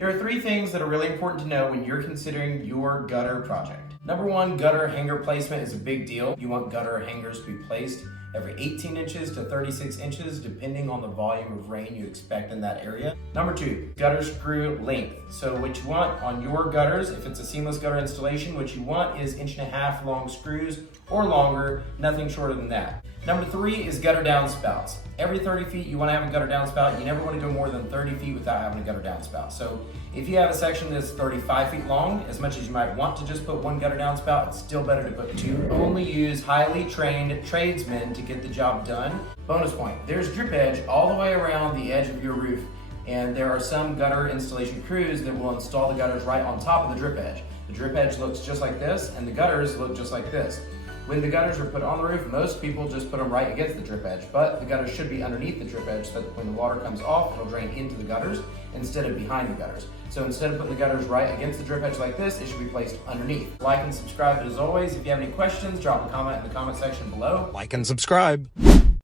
There are three things that are really important to know when you're considering your gutter project. Number one, gutter hanger placement is a big deal. You want gutter hangers to be placed every 18 inches to 36 inches, depending on the volume of rain you expect in that area. Number two, gutter screw length. So what you want on your gutters, if it's a seamless gutter installation, what you want is 1.5 inch long screws or longer, nothing shorter than that. Number three is gutter downspouts. Every 30 feet you want to have a gutter downspout. You never want to go more than 30 feet without having a gutter downspout. So if you have a section that's 35 feet long, as much as you might want to just put one gutter downspout, it's still better to put two. Only use highly trained tradesmen to get the job done. Bonus point, there's drip edge all the way around the edge of your roof, and there are some gutter installation crews that will install the gutters right on top of the drip edge. The drip edge looks just like this, and the gutters look just like this. When the gutters are put on the roof, most people just put them right against the drip edge, but the gutters should be underneath the drip edge so that when the water comes off, it'll drain into the gutters instead of behind the gutters. So instead of putting the gutters right against the drip edge like this, it should be placed underneath. Like and subscribe, but as always, if you have any questions, drop a comment in the comment section below. Like and subscribe.